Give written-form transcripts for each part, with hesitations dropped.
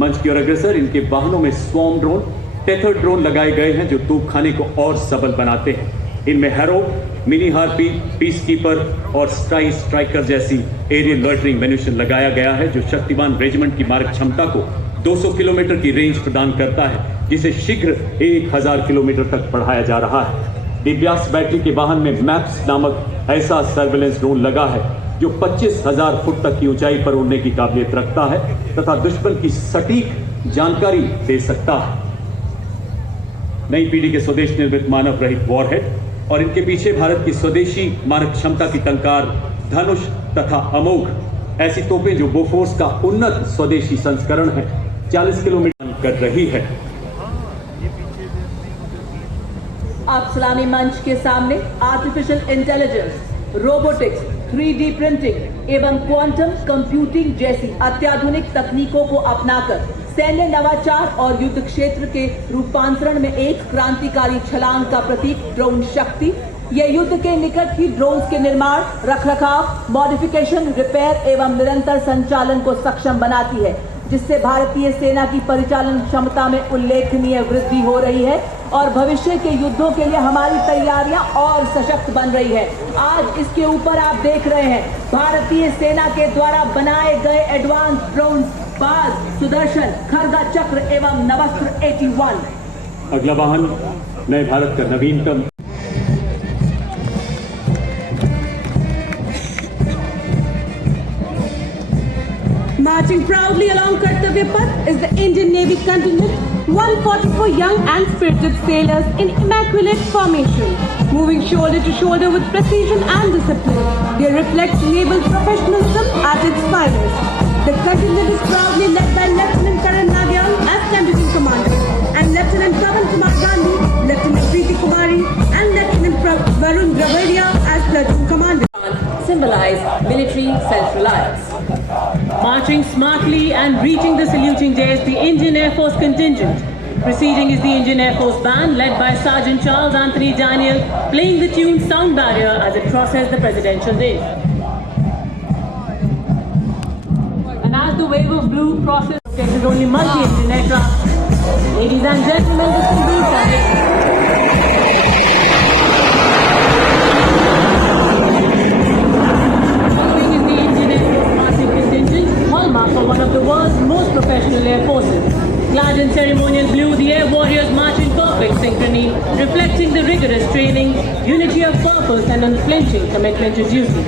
मंच की ओर अग्रसर इनके वाहनों में स्वॉर्म ड्रोन, टेथर ड्रोन लगाए गए हैं जो तोपखाने को और सबल बनाते हैं। इनमें harrow, mini harpy, piece keeper और स्ट्राइकर जैसी एरियल लॉइटरिंग म्यूनिशन लगाया गया है जो शक्तिमान रेजिमेंट की मारक क्षमता को 200 किलोमीटर की रेंज प्रदान करता है, जिसे शीघ्र 1000 किलोमीटर तक बढ़ाया जा रहा है। दिव्यास बैटरी के वाहन में मैप्स नामक ऐसा सर्वेलेंस ड्रोन लगा है जो 25,000 फुट तक की ऊंचाई पर उड़ने की काबिलियत रखता है तथा दुश्मन की सटीक जानकारी दे सकता है। नई पीढ़ी के स्वदेश निर्मित मानव रहित वॉरहेड और इनके पीछे भारत की स्वदेशी मारक क्षमता की टंकार, धनुष तथा अमोघ ऐसी तोपें जो बोफोर्स का उन्नत स्वदेशी संस्करण है, 40 किलोमीटर कर रही है। आप सलामी मंच के सामने artificial intelligence, robotics, 3D printing एवं क्वांटम कंप्यूटिंग जैसी अत्याधुनिक तकनीकों को अपनाकर सैन्य नवाचार और युद्ध क्षेत्र के रूपांतरण में एक क्रांतिकारी छलांग का प्रतीक ड्रोन शक्ति। यह युद्ध के निकट ही ड्रोन्स के निर्माण, रखरखाव, मॉडिफिकेशन, रिपेयर एवं निरंतर संचालन को सक्षम बनाती है, जिससे भारतीय सेना की परिचालन क्षमता में उल्लेखनीय वृद्धि हो रही है और भविष्य के युद्धों के लिए हमारी तैयारियां और सशक्त बन रही है। आज इसके ऊपर आप देख रहे हैं भारतीय सेना के द्वारा बनाए गए एडवांस ड्रोन बाज, सुदर्शन, खरगा चक्र एवं नवस्त्र 81। अगला वाहन नए भारत का नवीनतम Marching proudly along Kartavya Path is the Indian Navy contingent, 144 young and spirited sailors in immaculate formation, moving shoulder to shoulder with precision and discipline. They reflect naval professionalism at its finest. The contingent is proudly led by Lieutenant Karan Nagyal as contingent commander, and Lieutenant Pavan Kumar Gandhi, Lieutenant Preeti Kumari, and Lieutenant Varun Gravaria as platoon commander. Symbolize military self-reliance. Marching smartly and reaching the saluting dais, the Indian Air Force contingent. Preceding is the Indian Air Force band led by Sergeant Charles Anthony Daniel, playing the tune Sound Barrier as it crosses the presidential dais. And as the wave of blue crosses, protected only multi-engine aircraft. Ladies and gentlemen, this is blue flag. One of the world's most professional air forces. Clad in ceremonial blue, the air warriors march in perfect synchrony, reflecting the rigorous training, unity of purpose and unflinching commitment to duty.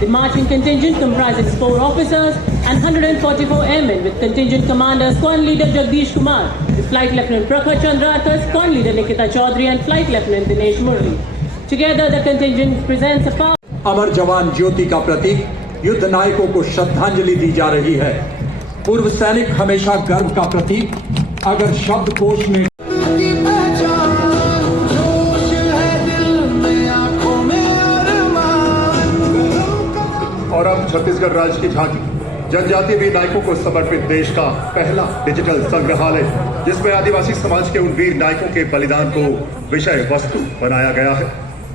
The marching contingent comprises 4 officers and 144 airmen with contingent commander Squadron Leader Jagdish Kumar, the Flight Lieutenant Prakhar Chandrakar, Squadron Leader Nikita Chaudhary and Flight Lieutenant Dinesh Murli. Together the contingent presents a power. अमर जवान ज्योति का प्रतीक युद्ध नायकों को श्रद्धांजलि दी जा रही है। पूर्व सैनिक हमेशा गर्व का प्रतीक। अगर शब्दकोश में और अब छत्तीसगढ़ राज्य की झांकी जनजातीय वीर नायकों को समर्पित देश का पहला डिजिटल संग्रहालय, जिसमें आदिवासी समाज के उन वीर नायकों के बलिदान को विषय वस्तु बनाया गया है।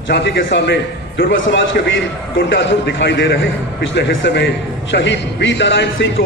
झांकी के सामने दुर्बल समाज के वीर गुंडाधुर दिखाई दे रहे हैं। पिछले हिस्से में शहीद वीर नारायण सिंह को